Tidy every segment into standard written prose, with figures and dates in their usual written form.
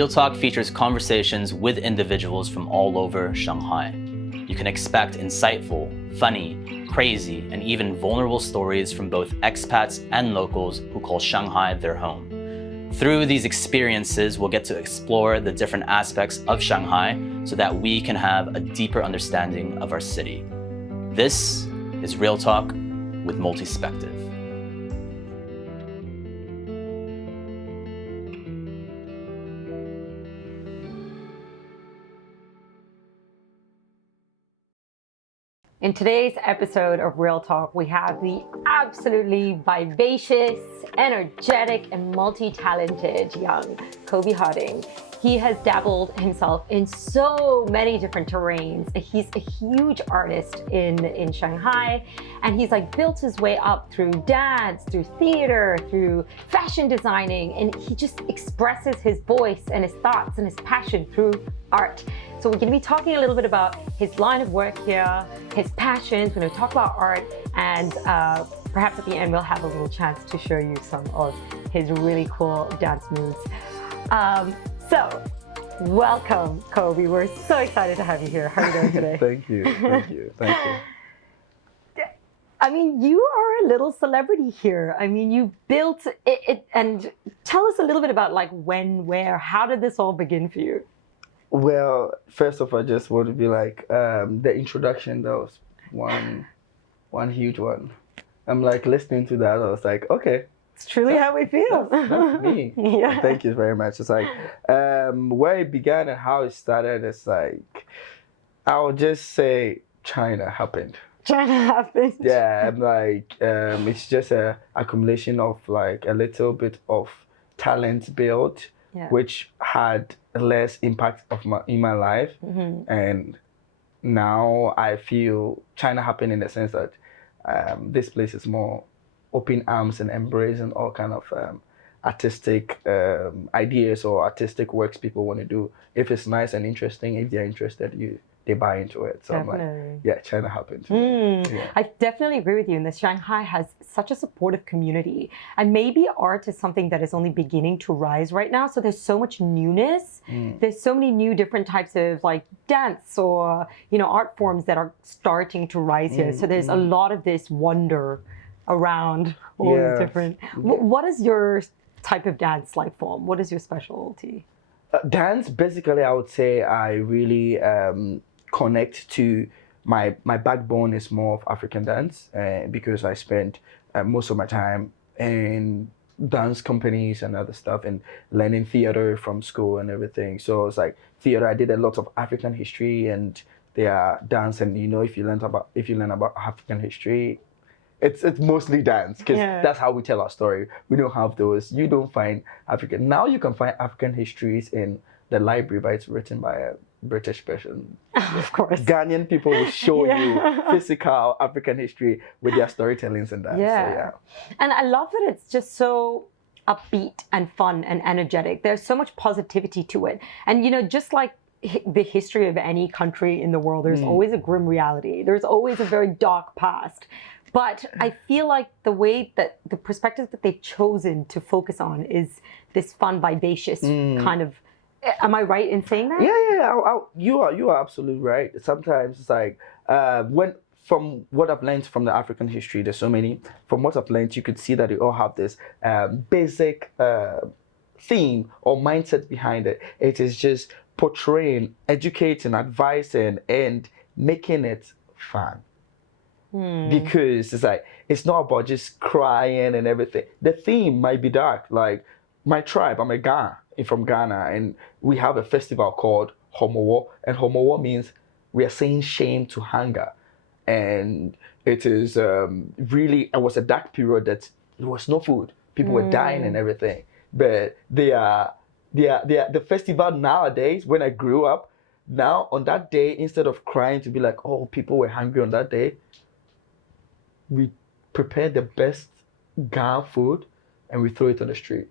Real Talk features conversations with individuals from all over Shanghai. You can expect insightful, funny, crazy, and even vulnerable stories from both expats and locals who call Shanghai their home. Through these experiences, we'll get to explore the different aspects of Shanghai so that we can have a deeper understanding of our city. This is Real Talk with Multispective. In today's episode of Real Talk, we have the absolutely vivacious, energetic, and multi-talented young Kobby Harding. He has dabbled himself in so many different terrains. He's a huge artist in Shanghai, and he's like built his way up through dance, through theater, through fashion designing, and he just expresses his voice and his thoughts and his passion through art. So we're going to be talking a little bit about his line of work here, his passions. We're going to talk about art, and perhaps at the end we'll have a little chance to show you some of his really cool dance moves. So, welcome, Kobby. We're so excited to have you here. How are you doing today? Thank you. I mean, you are a little celebrity here. I mean, you built it, and tell us a little bit about like when, where, how did this all begin for you? Well, first of all, I just want to be like the introduction. That was one huge one. I'm like listening to that. I was like, okay. It's truly how we feel. That's me. Yeah. Thank you very much. It's like where it began and how it started. It's like I'll just say China happened. China happened. Yeah, I'm like it's just a accumulation of like a little bit of talent built, which had less impact in my life, and now I feel China happened in the sense that this place is more open arms and embracing all kind of artistic ideas or artistic works people want to do. If it's nice and interesting, if they're interested, they buy into it. So Definitely. I'm like, yeah, China happened. Yeah. I definitely agree with you in this. Shanghai has such a supportive community, and maybe art is something that is only beginning to rise right now. So there's so much newness. There's so many new different types of like dance or art forms that are starting to rise here. So there's a lot of this wonder around all these different. What is your type of dance like form? What is your specialty? Dance, basically, I would say I really connect to my backbone is more of African dance because I spent most of my time in dance companies and other stuff and learning theater from school and everything. So it's like theater. I did a lot of African history and their dance, and if you learn about African history, it's mostly dance because that's how we tell our story. We don't have those. You don't find African. Now you can find African histories in the library, but it's written by a British person. Of course. Ghanaian people will show you physical African history with their storytellings and that. Yeah. So, and I love that it's just so upbeat and fun and energetic. There's so much positivity to it. And just like the history of any country in the world, there's always a grim reality. There's always a very dark past. But I feel like the way that the perspective that they've chosen to focus on is this fun, vivacious kind of. Am I right in saying that? Yeah. You are absolutely right. Sometimes it's like from what I've learned from the African history, there's so many. From what I've learned, you could see that they all have this basic theme or mindset behind it. It is just portraying, educating, advising, and making it fun. Because it's like it's not about just crying and everything. The theme might be dark. Like my tribe, I'm from Ghana, and we have a festival called Homowo, and Homowo means we are saying shame to hunger, and it is really. It was a dark period that there was no food. People were dying and everything. But the festival nowadays. When I grew up, now on that day, instead of crying to be like, oh, people were hungry on that day, we prepare the best Ghana food and we throw it on the street.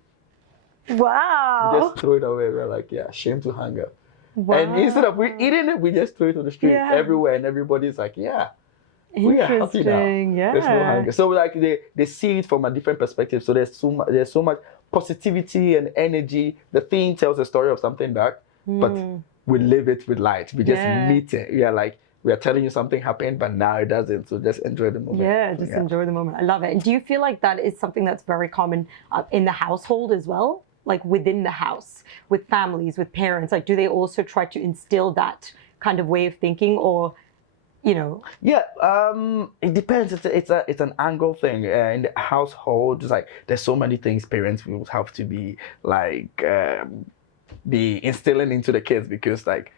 Wow. We just throw it away. We're like, shame to hunger. Wow. And instead of we eating it, we just throw it on the street everywhere, and everybody's like, we are happy now. Yeah. There's no hunger. So like they see it from a different perspective. So there's so much positivity and energy. The thing tells a story of something dark, but we live it with light. We just meet it. We are like, we are telling you something happened, but now it doesn't. So just enjoy the moment. Yeah, just enjoy the moment. I love it. And do you feel like that is something that's very common in the household as well? Like within the house, with families, with parents? Like, do they also try to instill that kind of way of thinking, or, you know? Yeah, it depends. It's an angle thing. In the household, it's like there's so many things parents will have to be like be instilling into the kids, because like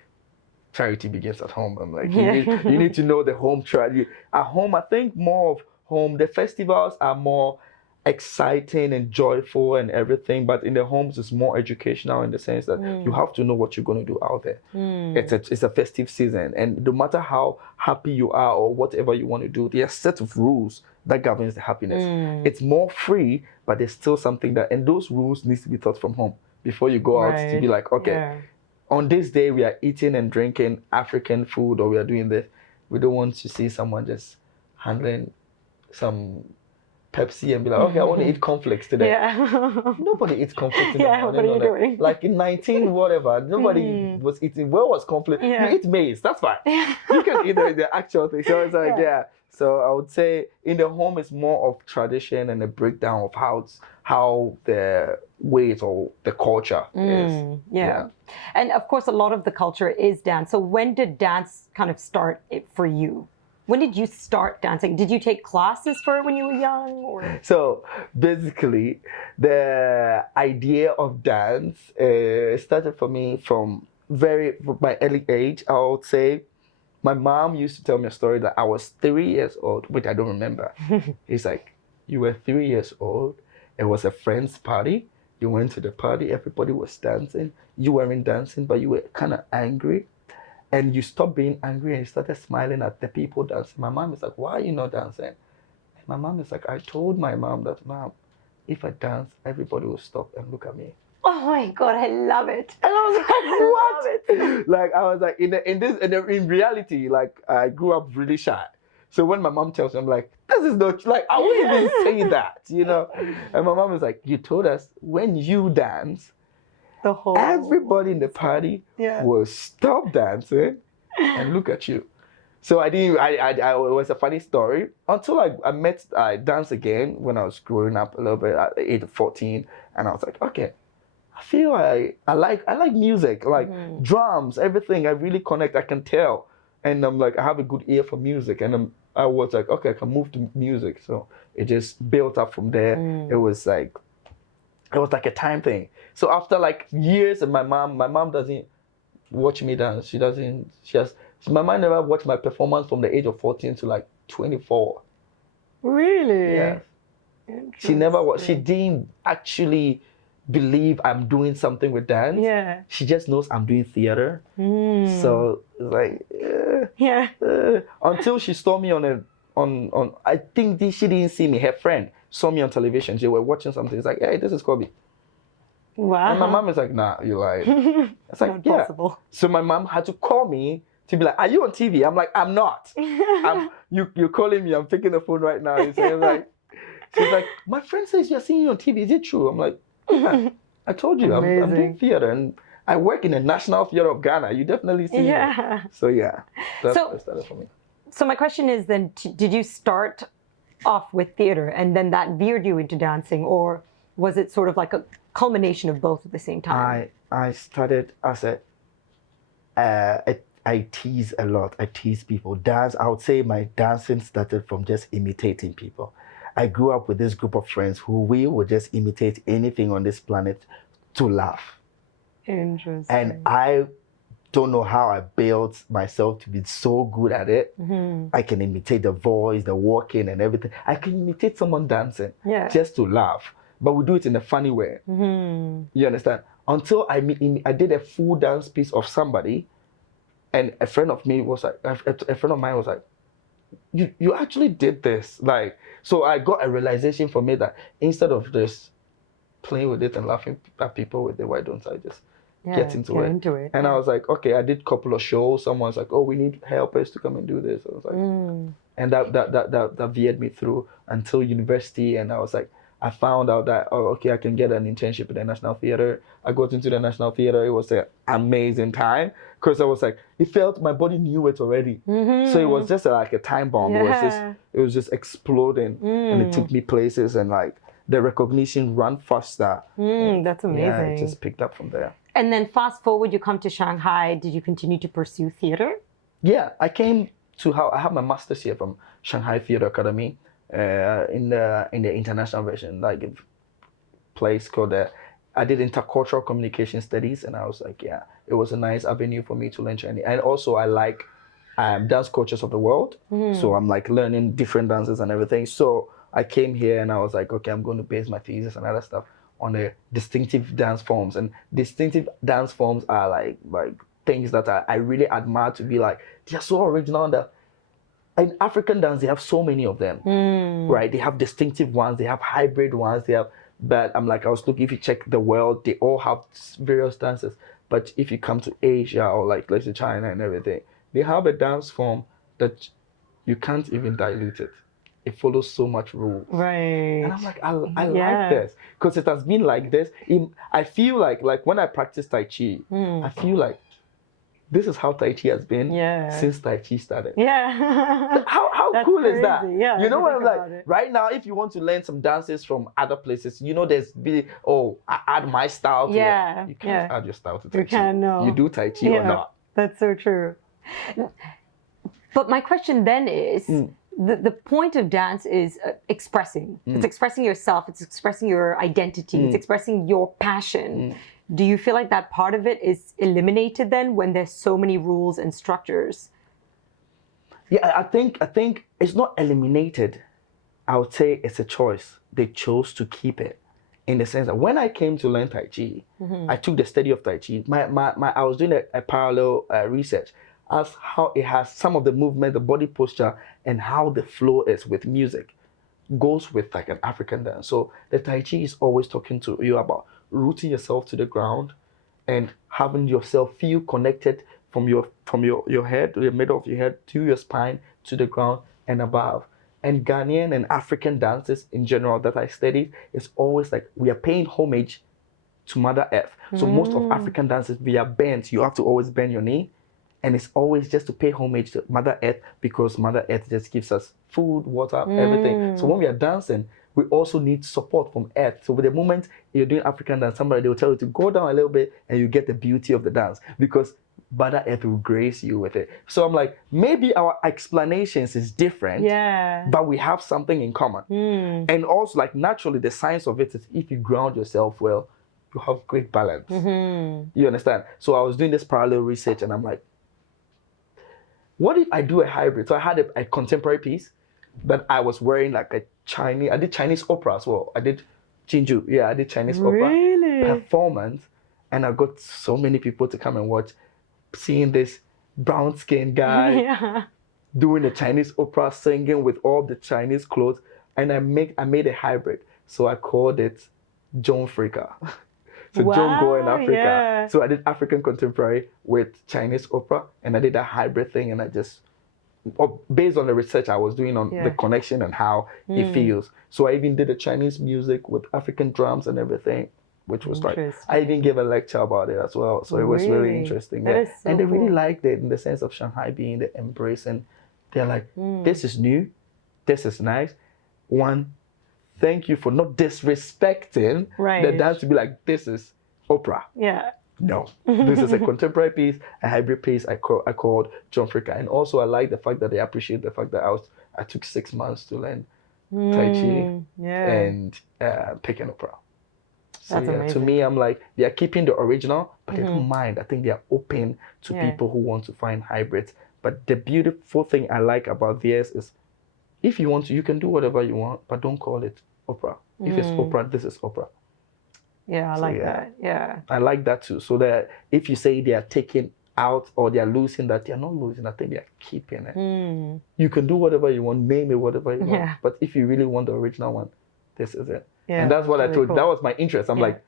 charity begins at home. I'm like, you need to know the home charity. At home, I think more of home. The festivals are more exciting and joyful and everything, but in the homes it's more educational, in the sense that you have to know what you're going to do out there. It's a festive season, and no matter how happy you are or whatever you want to do, there's a set of rules that governs the happiness. It's more free, but there's still something that, and those rules needs to be taught from home before you go out to be like, okay, on this day we are eating and drinking African food, or we are doing this. We don't want to see someone just handling some Pepsi and be like, okay, I want to eat cornflakes today. Nobody eats cornflakes in the morning. What are you doing? Like in 19 whatever, nobody was eating. Where was cornflakes? You eat maize, that's fine. You can eat the actual thing. So it's like, So I would say in the home it's more of tradition and a breakdown of how the ways or the culture is. And of course, a lot of the culture is dance. So when did dance kind of start it for you? When did you start dancing? Did you take classes for it when you were young? Or? So basically, the idea of dance started for me from my early age. I would say my mom used to tell me a story that I was 3 years old, which I don't remember. It's like, you were 3 years old. It was a friend's party. You went to the party. Everybody was dancing. You weren't dancing, but you were kind of angry. And you stopped being angry and you started smiling at the people dancing. My mom is like, why are you not dancing? And my mom is like, I told my mom that, Mom, if I dance, everybody will stop and look at me. Oh my God, I love it. And I was like, what? Like, I was like, in reality, like, I grew up really shy. So when my mom tells me, I'm like, this is not, like, I wouldn't even say that, you know? And my mom is like, you told us when you dance, everybody in the party will stop dancing and look at you. So it was a funny story until I met dance again when I was growing up a little bit at the age of 14, and I was like, okay, I feel I like music, like drums, everything. I really connect. I can tell, and I'm like, I have a good ear for music, and I was like, okay, I can move to music. So it just built up from there. It was like a time thing. So after like years, and my mom doesn't watch me dance. My mom never watched my performance from the age of 14 to like 24. Really? Yeah. She never watched. She didn't actually believe I'm doing something with dance. Yeah. She just knows I'm doing theater. So it's like, until she saw me on I think she didn't see me. Her friend saw me on television. They were watching something. It's like, hey, this is Kobby. Wow. And my mom is like, nah, you're lying. It's like, not possible. So my mom had to call me to be like, are you on TV? I'm like, I'm not. You're calling me. I'm taking the phone right now. She's like, my friend says you're seeing you on TV. Is it true? I'm like, yeah, I told you, I'm doing theater, and I work in the National Theater of Ghana. You definitely see me. So that started for me. So my question is then, did you start off with theater and then that veered you into dancing, or was it sort of like a culmination of both at the same time? I started as I tease a lot. I tease people. Dance, I would say my dancing started from just imitating people. I grew up with this group of friends who we would just imitate anything on this planet to laugh. Interesting. And I don't know how I built myself to be so good at it. I can imitate the voice, the walking and everything. I can imitate someone dancing just to laugh. But we do it in a funny way. You understand? Until I did a full dance piece of somebody, and a friend of mine was like, you actually did this. Like, so I got a realization for me that instead of just playing with it and laughing at people with it, why don't I just get into it? And I was like, okay, I did a couple of shows. Someone's like, oh, we need helpers to come and do this. I was like, and that veered me through until university. And I was like, I found out that, oh, okay, I can get an internship at the National Theatre. I got into the National Theatre. It was an amazing time because I was like, it felt my body knew it already. So it was just like a time bomb. It was just exploding, and it took me places, and like the recognition ran faster. That's amazing. Yeah, it just picked up from there. And then fast forward, you come to Shanghai. Did you continue to pursue theater? Yeah, I came to I have my master's here from Shanghai Theatre Academy. In the international version, like a place called I did intercultural communication studies, and I was like, yeah, it was a nice avenue for me to learn Chinese. And also I like dance cultures of the world, so I'm like learning different dances and everything. So I came here and I was like, okay, I'm going to base my thesis and other stuff on the distinctive dance forms, and distinctive dance forms are like things that I really admire to be like, they're so original that in African dance, they have so many of them, right? They have distinctive ones, they have hybrid ones, but I'm like, I was looking, if you check the world, they all have various dances. But if you come to Asia or like, let's say China and everything, they have a dance form that you can't even dilute it. It follows so much rules. Right. And I'm like, I like this because it has been like this. I feel like when I practice Tai Chi, I feel like this is how Tai Chi has been since Tai Chi started. Yeah. How cool is that? Yeah, you know what I'm like? Right now, if you want to learn some dances from other places, you know, I add my style to it. You can't add your style to Tai Chi. You can, no. You do Tai Chi or not. That's so true. But my question then is, the point of dance is expressing. It's expressing yourself. It's expressing your identity. It's expressing your passion. Do you feel like that part of it is eliminated then when there's so many rules and structures? Yeah, I think it's not eliminated. I would say it's a choice. They chose to keep it, in the sense that when I came to learn Tai Chi, I took the study of Tai Chi. I was doing a parallel research as how it has some of the movement, the body posture, and how the flow is with music goes with like an African dance. So the Tai Chi is always talking to you about rooting yourself to the ground and having yourself feel connected from your head, the middle of your head, to your spine, to the ground and above. And Ghanaian and African dances in general that I studied is always like we are paying homage to Mother Earth. So most of African dances, we are bent. You have to always bend your knee. And it's always just to pay homage to Mother Earth, because Mother Earth just gives us food, water, everything. So when we are dancing, we also need support from Earth. So with the moment you're doing African dance, they will tell you to go down a little bit and you get the beauty of the dance, because Mother Earth will grace you with it. So I'm like, maybe our explanations is different, but we have something in common. And also, like, naturally, the science of it is if you ground yourself well, you have great balance. You understand? So I was doing this parallel research and I'm like, what if I do a hybrid? So I had a contemporary piece that I was wearing like a Chinese, I did Chinese opera as well. I did Jinju. Yeah, I did Chinese opera performance, and I got so many people to come and watch, seeing this brown skinned guy doing the Chinese opera, singing with all the Chinese clothes. And I made a hybrid. So I called it John Africa. So John Go in Africa. So I did African contemporary with Chinese opera, and I did a hybrid thing, and I just, based on the research I was doing on the connection and how it feels. So I even did the Chinese music with African drums and everything, which was like, I even gave a lecture about it as well. So it was really interesting. That is so and they cool. really liked it, in the sense of Shanghai being the embrace, and they're like, this is new, this is nice. One, thank you for not disrespecting the dance to be like, this is opera. No, this is a contemporary piece, a hybrid piece I called John Africa. And also I like the fact that they appreciate the fact that I took 6 months to learn Tai Chi and pick an opera. So to me, I'm like, they are keeping the original, but they don't mind. I think they are open to people who want to find hybrids. But the beautiful thing I like about theirs is, if you want to, you can do whatever you want, but don't call it opera. If it's opera, this is opera. I like that. Yeah. I like that too. So that if you say they are taking out or they are losing that, they are not losing. I think they are keeping it. You can do whatever you want, name it whatever you want. But if you really want the original one, this is it. And that's what I told you. That was my interest. I'm like,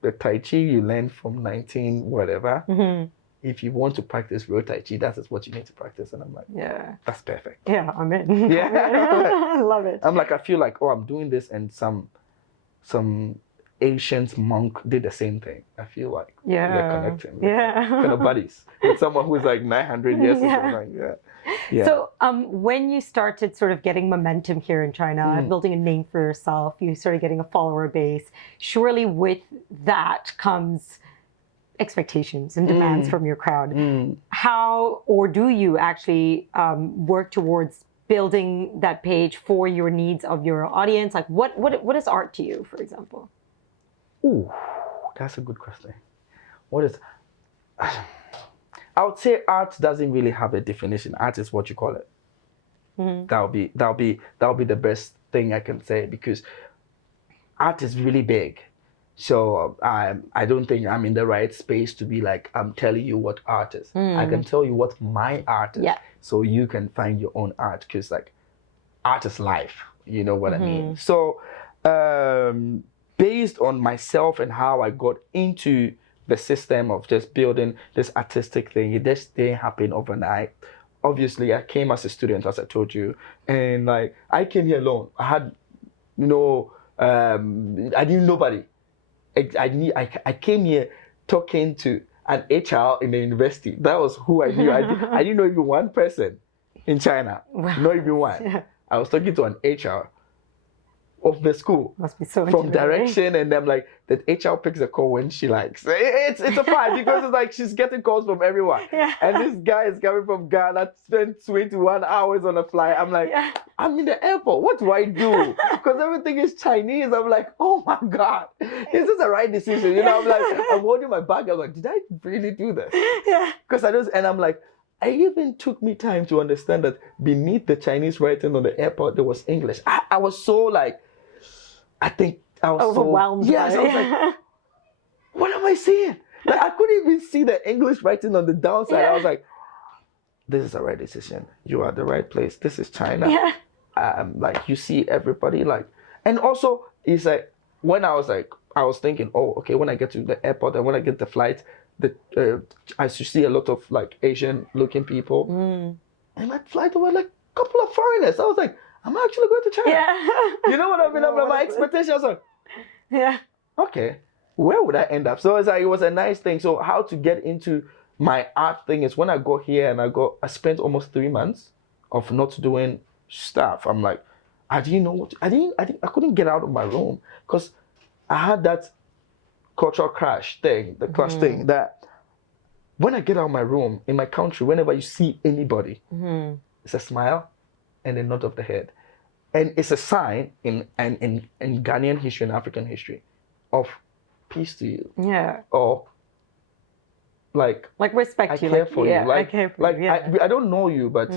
the Tai Chi you learned from 19 whatever. If you want to practice real Tai Chi, that is what you need to practice. And I'm like, that's perfect. I'm in. I love it. I'm like, I feel like, I'm doing this, and some ancient monk did the same thing. I feel like they're connecting. Kind of buddies with someone who's like 900 years or something. Yeah. So when you started sort of getting momentum here in China, building a name for yourself, you started getting a follower base. Surely with that comes expectations and demands from your crowd. How, or do you actually work towards building that page for your needs of your audience? Like what is art to you, for example? Ooh, that's a good question. What is... I would say art doesn't really have a definition. Art is what you call it. That'll be the best thing I can say, because art is really big. So I don't think I'm in the right space to be like, I'm telling you what art is. I can tell you what my art is, so you can find your own art, because like art is life. You know what I mean? So based on myself and how I got into the system of just building this artistic thing, it just didn't happen overnight. Obviously, I came as a student, as I told you, and like I came here alone. I had, I knew nobody. I came here talking to an HR in the university. That was who I knew. I didn't know even one person in China. Wow. Not even one. Yeah. I was talking to an HR of the school. Must be so from direction, and I'm like, the HR picks a call when she likes. It's a fight, because it's like she's getting calls from everyone. Yeah. And this guy is coming from Ghana, spent 21 hours on a flight. I'm like, I'm in the airport. What do I do? Because everything is Chinese. I'm like, oh my God, is this the right decision? You know, I'm like, I'm holding my bag. I'm like, did I really do this? Yeah. Because and I'm like, it even took me time to understand that beneath the Chinese writing on the airport, there was English. I was so like, I think I was overwhelmed. Yes, I was like, what am I seeing? Like, I couldn't even see the English writing on the downside. I was like, this is the right decision. You are at the right place. This is China. Yeah. Like, you see everybody, like, and also it's like, when I was thinking, oh, okay, when I get to the airport and when I get the flight, I should see a lot of like Asian looking people. And my flight, there were like a couple of foreigners. I was like, I'm actually going to China. Yeah. You know what I mean? My expectations was like, yeah, okay, where would I end up? So it's like, it was a nice thing. So how to get into my art thing is when I got here and I spent almost 3 months of not doing stuff. I'm like, I didn't know what, I couldn't get out of my room, because I had that cultural crash thing, the clash thing, that when I get out of my room in my country, whenever you see anybody, it's a smile and a nod of the head. And it's a sign in Ghanaian history and African history of peace to you. Yeah. Or like respect I care for you. Like, I care for you. Yeah. I don't know you, but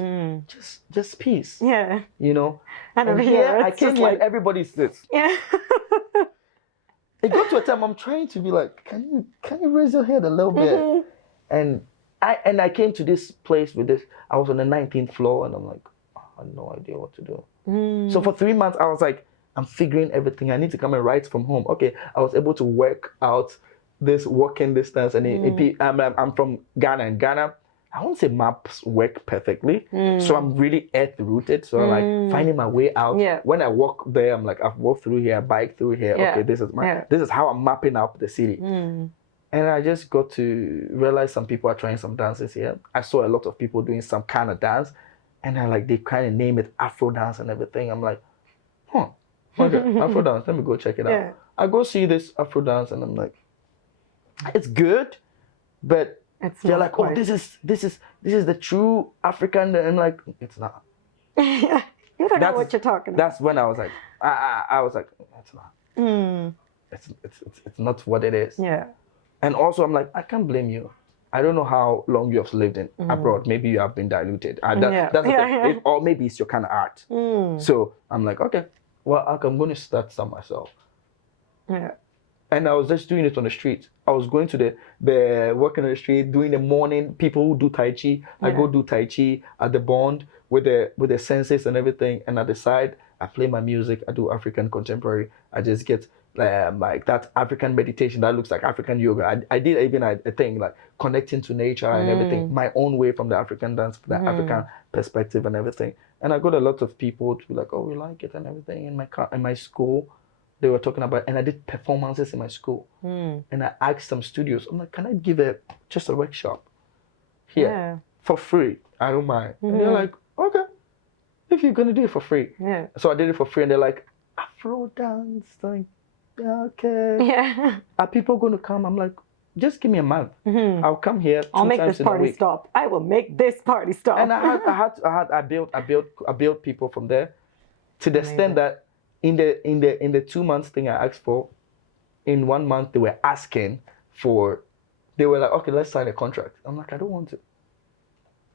just peace. Yeah. You know? And over here I came here and everybody sits. Yeah. It got to a time I'm trying to be like, can you raise your head a little bit? And I came to this place with this, I was on the 19th floor, and I'm like, I had no idea what to do. So for 3 months, I was like, I'm figuring everything. I need to come and write from home. Okay, I was able to work out this walking distance. And I'm from Ghana. And Ghana, I won't say maps work perfectly. So I'm really earth-rooted. So I'm like finding my way out. Yeah. When I walk there, I'm like, I've walked through here, bike through here. Yeah. Okay, this is how I'm mapping out the city. And I just got to realize some people are trying some dances here. I saw a lot of people doing some kind of dance. And they kind of name it Afro dance and everything. I'm like, okay, Afro dance, let me go check it out. I go see this Afro dance, and I'm like, it's good, but they're like, oh, this is the true African, and I'm like, it's not. You don't know what you're talking about. That's when I was like, I was like, it's not. It's not what it is. Yeah. And also, I'm like, I can't blame you. I don't know how long you have lived in abroad. Maybe you have been diluted. That's the thing. Or maybe it's your kind of art. So I'm like, okay, well, I'm going to start some myself. Yeah. And I was just doing it on the street. I was going to the working on the street, doing the morning. People who do Tai Chi. I go do Tai Chi at the Bond with the senses and everything. And at the side, I play my music. I do African contemporary. I just get like that African meditation that looks like African yoga. I did even a thing like connecting to nature and everything, my own way from the African dance, the African perspective and everything. And I got a lot of people to be like, oh, we like it and everything in my school. they were talking about, and I did performances in my school. And I asked some studios, I'm like, can I give just a workshop here for free? I don't mind. And they're like, okay, if you're gonna do it for free. Yeah. So I did it for free, and they're like, Afro dance, like, yeah, okay. Yeah. Are people gonna come? I'm like, just give me a month. I'll come here 2 I'll make times this in a party week. stop. I will make this party stop. And I built people from there, to the extent that in the 2 months thing I asked for, in 1 month they were asking for, they were like, okay, let's sign a contract. I'm like, I don't want to.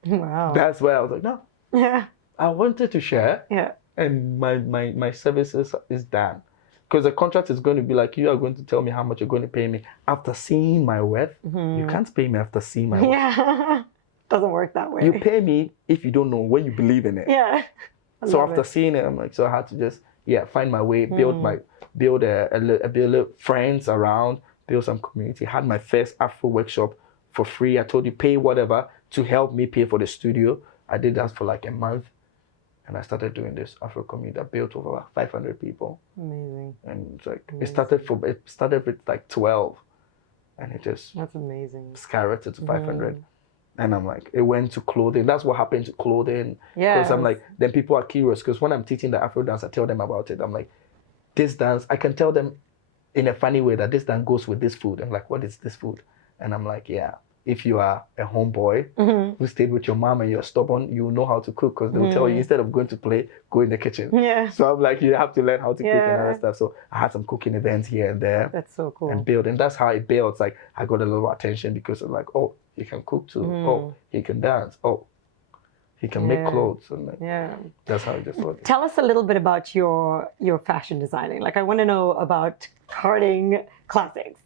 Wow. That's why I was like, no. Yeah. I wanted to share. Yeah. And my services is done. Because the contract is going to be like, you are going to tell me how much you're going to pay me after seeing my worth. You can't pay me after seeing my worth. Yeah. Doesn't work that way. You pay me if you don't know, when you believe in it. Yeah. So after seeing it, I'm like, so I had to just find my way, build a friends around, build some community. Had my first Afro workshop for free. I told you, pay whatever to help me pay for the studio. I did that for like a month, and I started doing this Afro community. I built over 500 people. Amazing. And it's like it started with like 12, and it just That's amazing. skyrocketed to 500. And I'm like, it went to clothing. That's what happened to clothing. Yeah. Because I'm like, then people are curious. Because when I'm teaching the Afro dance, I tell them about it. I'm like, this dance, I can tell them in a funny way that this dance goes with this food. I'm like, what is this food? And I'm like, yeah, if you are a homeboy who stayed with your mom and you're stubborn, you know how to cook. Because they'll tell you, instead of going to play, go in the kitchen. Yeah. So I'm like, you have to learn how to cook and other stuff. So I had some cooking events here and there. That's so cool. And build. And that's how it builds. Like, I got a lot of attention because I'm like, oh, he can cook too. Oh, he can dance. Oh, he can make clothes. And like, that's how it just works. Tell us a little bit about your fashion designing. Like, I want to know about Kharding Classics.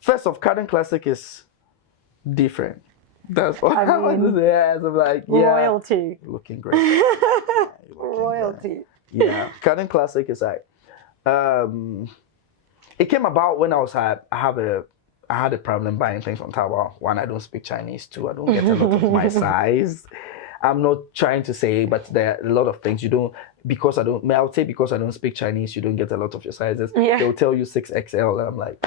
First off, Kharding Classic is different. That's what I want to say. I'm like, royalty. Looking great. Looking Royalty. great. Yeah, Kharding Classic is like, it came about when I had a problem buying things from Taobao. One, I don't speak Chinese. Two, I don't get a lot of my size. I'm not trying to say, but there are a lot of things you don't, because I would say because I don't speak Chinese, you don't get a lot of your sizes. Yeah. They'll tell you 6XL, and I'm like,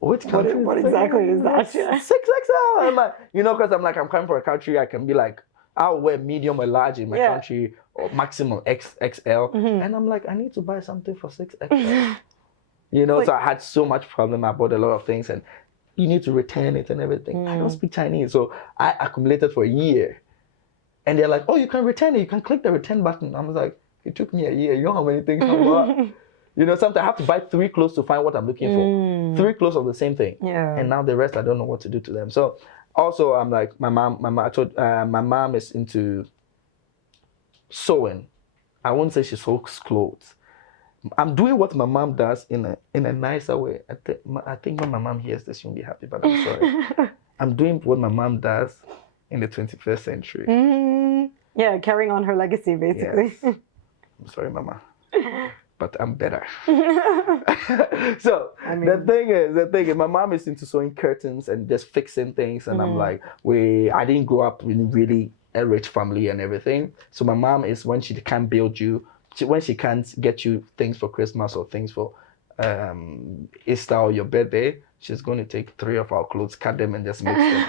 what exactly is that? 6XL. I'm like, because I'm coming from a country, I can be like, I'll wear medium or large in my country, or maximum XXL. And I'm like, I need to buy something for 6XL. So I had so much problem. I bought a lot of things, and you need to return it and everything. I don't speak Chinese, so I accumulated for a year. And they're like, oh, you can return it. You can click the return button. I was like, it took me a year. You know how many things I bought? Sometimes I have to buy 3 clothes to find what I'm looking for. 3 clothes of the same thing. Yeah. And now the rest, I don't know what to do to them. So also, I'm like, my mom is into sewing. I won't say she sews clothes. I'm doing what my mom does in a nicer way. I think when my mom hears this, she'll be happy, but I'm sorry. I'm doing what my mom does in the 21st century. Yeah, carrying on her legacy, basically. Yes. I'm sorry, Mama, but I'm better. So the thing is, my mom is into sewing curtains and just fixing things, and I'm like, I didn't grow up in really a rich family and everything. So my mom is, when she can't build you, when she can't get you things for Christmas or things for Easter or your birthday, she's going to take 3 of our clothes, cut them, and just mix them.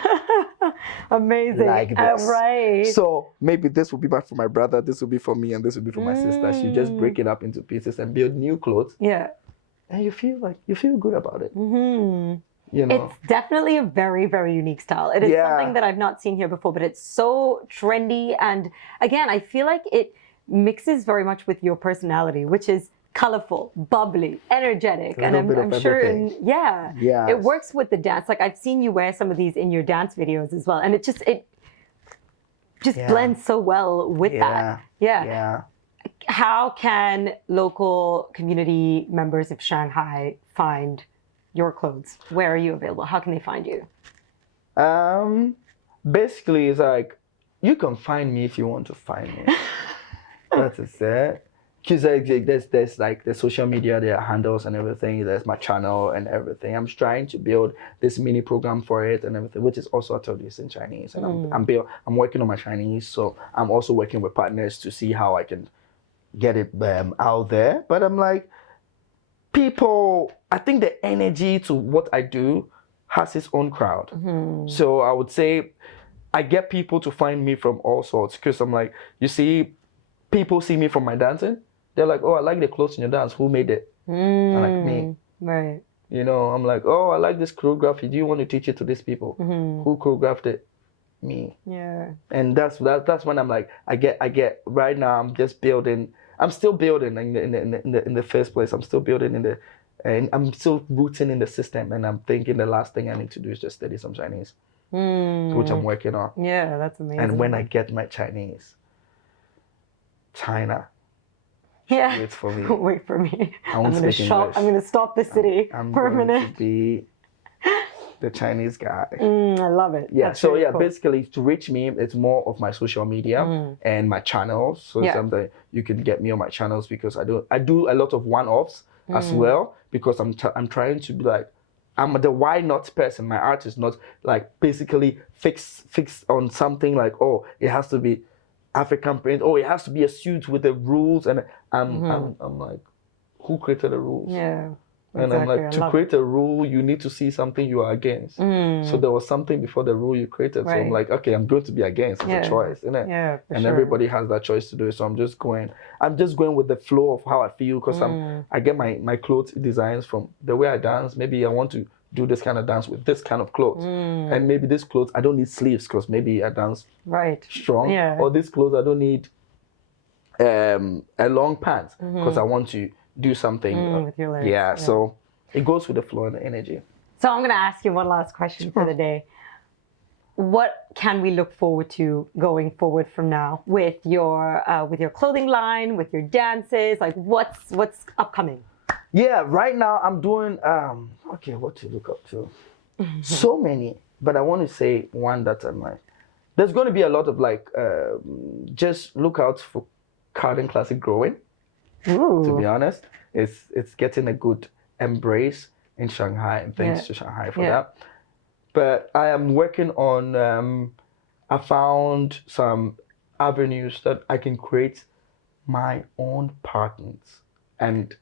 Amazing. Like this. Right. So maybe this will be for my brother, this will be for me, and this will be for my sister. She just break it up into pieces and build new clothes. Yeah. And you feel good about it. It's definitely a very, very unique style. It is something that I've not seen here before, but it's so trendy. And again, I feel like it mixes very much with your personality, which is colorful, bubbly, energetic, and I'm sure it works with the dance. Like, I've seen you wear some of these in your dance videos as well, and it just blends so well with that. Yeah. How can local community members of Shanghai find your clothes? Where are you available? How can they find you? Basically, it's like, you can find me if you want to find me. That is it. Because there's like the social media, there are handles and everything. There's my channel and everything. I'm trying to build this mini program for it and everything, which is also, I told you, it's in Chinese. And I'm working on my Chinese, so I'm also working with partners to see how I can get it out there. But I'm like, people, I think the energy to what I do has its own crowd. So I would say I get people to find me from all sorts, because I'm like, you see, people see me from my dancing. They're like, oh, I like the clothes in your dance. Who made it? I'm like, me. Right. You know, I'm like, oh, I like this choreography. Do you want to teach it to these people? Who choreographed it? Me. Yeah. And that's when I'm like, I get right now. I'm just building. I'm still building in the first place. I'm still building and I'm still rooting in the system. And I'm thinking the last thing I need to do is just study some Chinese, which I'm working on. Yeah, that's amazing. And when I get my Chinese, China, wait for me. Wait for me. I'm gonna shop. I'm gonna stop the city for a minute. To be the Chinese guy. I love it. Yeah. That's so really yeah, cool. Basically to reach me, it's more of my social media and my channels. So something you can get me on my channels, because I do a lot of one-offs as well, because I'm trying to be like, I'm the why not person. My art is not like basically fixed on something like, oh, it has to be African print. Oh, it has to be a suit with the rules. And I'm like, who created the rules? Yeah. And I'm like, to create a rule, you need to see something you are against. So there was something before the rule you created. So I'm like, okay, I'm going to be against. It's a choice, isn't it? Yeah, for and sure. Everybody has that choice to do it. So I'm just going with the flow of how I feel, because I get my clothes designs from the way I dance. Maybe I want to do this kind of dance with this kind of clothes. And maybe this clothes, I don't need sleeves, because maybe I dance strong. Or this clothes, I don't need a long pants, because I want to do something with your legs. So it goes with the flow and the energy. So I'm going to ask you one last question for the day. What can we look forward to going forward from now with your clothing line, with your dances? Like what's upcoming? Yeah, right now I'm doing what to look up to. So many, but I want to say one that I'm like, there's going to be a lot of like just look out for Kharding Classic growing. Ooh. To be honest, it's getting a good embrace in Shanghai, and thanks to Shanghai for that. But I am working on I found some avenues that I can create my own patterns. And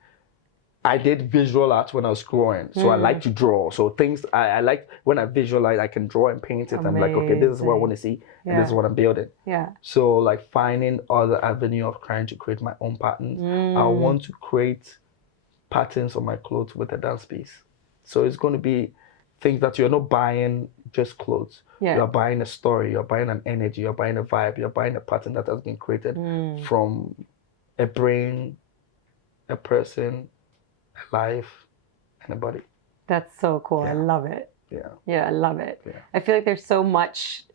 I did visual art when I was growing, so I like to draw. So things I like, when I visualize, I can draw and paint it. I'm like, okay, this is what I want to see, and this is what I'm building. Yeah. So like finding other avenue of trying to create my own patterns. I want to create patterns on my clothes with a dance piece. So it's going to be things that you're not buying just clothes. You're buying a story, you're buying an energy, you're buying a vibe, you're buying a pattern that has been created from a brain, a person, a life, and a body. That's so cool. I love it. Yeah, I love it. Yeah. I feel like there's so much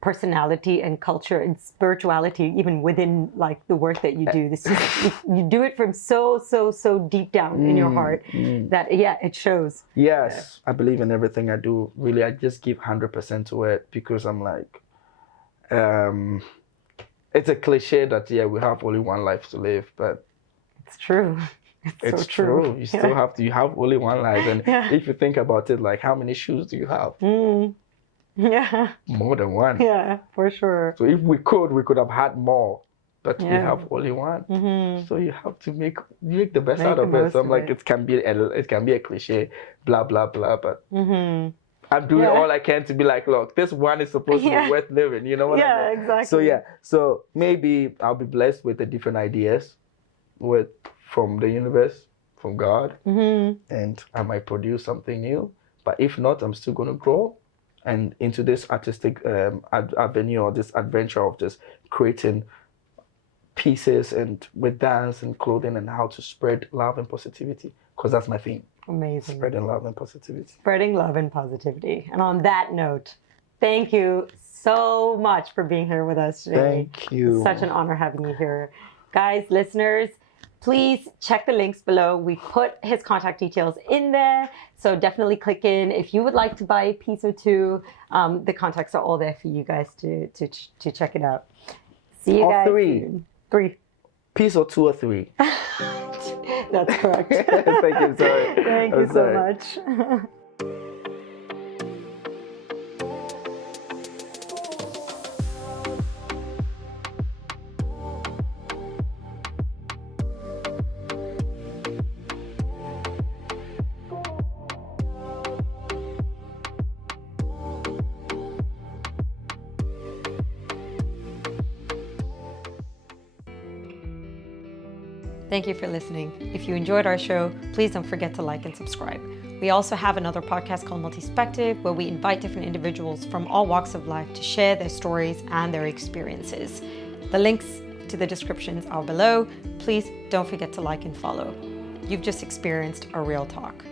personality and culture and spirituality even within like the work that you do. This is, you do it from so deep down in your heart that it shows. Yes, I believe in everything I do. Really, I just give 100% to it, because I'm like, it's a cliche that we have only one life to live, but it's true. It's so true. You still you have only one life, and if you think about it, like how many shoes do you have? Yeah. More than one. Yeah, for sure. So if we could have had more, but we have only one. So you have to make the best out of it. So I'm like, it can be a cliche, blah blah blah, but I'm doing all I can to be like, look, this one is supposed to be worth living. You know what I mean? Exactly. So maybe I'll be blessed with the different ideas, from the universe, from God, and I might produce something new. But if not, I'm still going to grow and into this artistic avenue, or this adventure of just creating pieces and with dance and clothing, and how to spread love and positivity, because that's my theme. Amazing. Spreading love and positivity. Spreading love and positivity. And on that note, thank you so much for being here with us today. Thank you. It's such an honor having you here. Guys, listeners, please check the links below. We put his contact details in there. So definitely click in. If you would like to buy a piece or two, the contacts are all there for you guys to check it out. See you guys soon. 3. Piece or 2 or 3. That's correct. Thank you. Sorry. Thank you so much. Thank you for listening. If you enjoyed our show, please don't forget to like and subscribe. We also have another podcast called Multispective, where we invite different individuals from all walks of life to share their stories and their experiences. The links to the descriptions are below. Please don't forget to like and follow. You've just experienced a real talk.